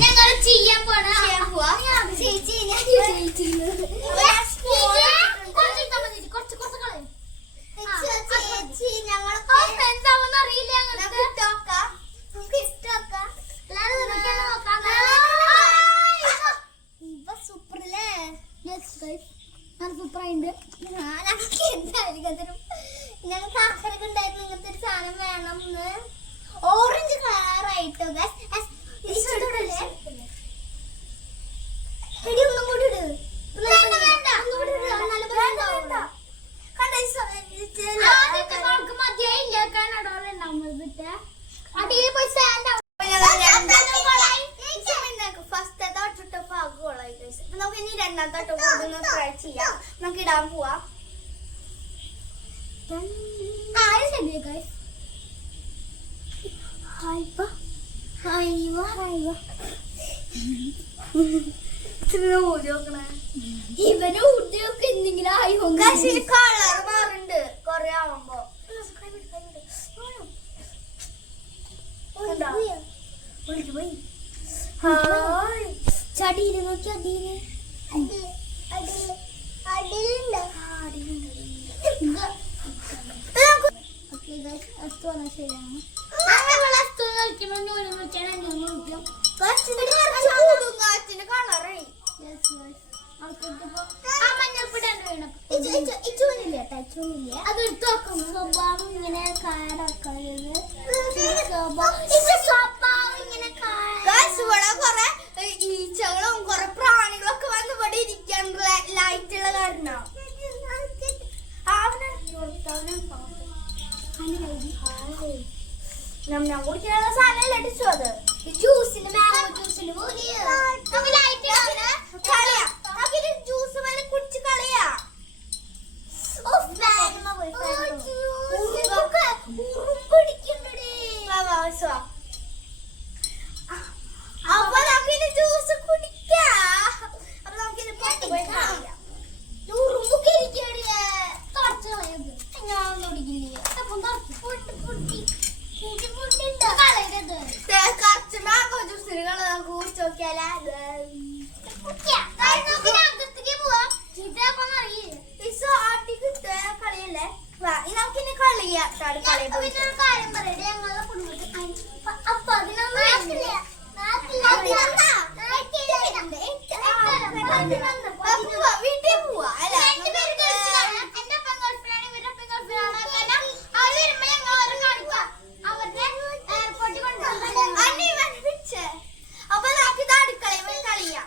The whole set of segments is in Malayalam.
ഞങ്ങൾ ചെയ്യാൻ പോണ സൂപ്പറായിട്ടുണ്ട്. ഞങ്ങൾക്ക് ആൾക്കാരൊക്കെ ഉണ്ടായിരുന്നു ഇങ്ങനത്തെ ഒരു സാധനം വേണം. ഓറഞ്ച് കളറായിട്ടോ ഒന്നും കൂടി ഇട്. നമുക്ക് ഇനി രണ്ടാമത്തെ ഫ്രൈ ചെയ്യാം. നമുക്ക് ഇടാൻ പോവാം. ഇവന് ഊട്ടിയൊക്കെ എന്തെങ്കിലും ആയി കളർ മാറുന്നുണ്ട് കൊറേ ആവുമ്പോ. ചടിയില് നോക്കി അടിയില് ശരിയാണ്. അതെടുത്ത് നോക്കും. സ്വഭാവം ഇങ്ങനെ കാടക്കരുത്. സ്വഭാവം ഇങ്ങനെ കൊറേ ഈച്ചകളും കൊറേ പ്രാണികളൊക്കെ വന്ന് ഇവിടെ ഇരിക്കാൻ ലൈറ്റുള്ള കാരണം ഞാൻ കുടിക്കാനുള്ള സാധനം അടിച്ചു. അത് ജ്യൂസിന് മാംഗോ ജ്യൂസിന് കളയാ. ജ്യൂസ് വരെ കുടിച്ച് കളയാ. അപ്പൊ നമുക്കിത് ജ്യൂസ് കുടിക്കാം. അപ്പൊ നമുക്കിത് പുറത്ത് പോയി കളയാം. ഉറുമ്പൊക്കെ ഇരിക്കടിയേ. ഞാൻ കുടിക്കില്ലേ. അപ്പം കുറച്ച് മാംഗോ ജ്യൂസിന് നമുക്ക് കുടിച്ച് നോക്കിയാലേ. കളിയല്ലേ. നമുക്കിനി കളിയാം. കാര്യം പറയട്ടെ. ഞങ്ങളുടെ കുടുംബത്തിൽ അപ്പൊ അതിനൊന്നും വീട്ടിൽ പോവാ. അപ്പൊ നമുക്ക് ഇത് അടുക്കളയിൽ പോയി കളിയാം.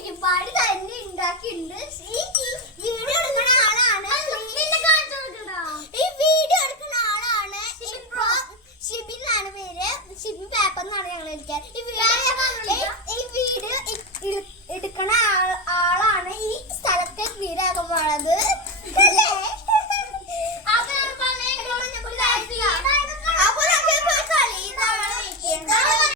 ഒരുപാട് തന്നെ ഉണ്ടാക്കിയിട്ടുണ്ട്. ഈ വീഡിയോ എടുക്കുന്ന ആളാണ് ഷിബിൻ എന്നാണ് പേര്. ഷിബിൻ പേപ്പർ എന്നാണ് ഞങ്ങൾ വിളിക്കാൻ. ഈ വീഡിയോ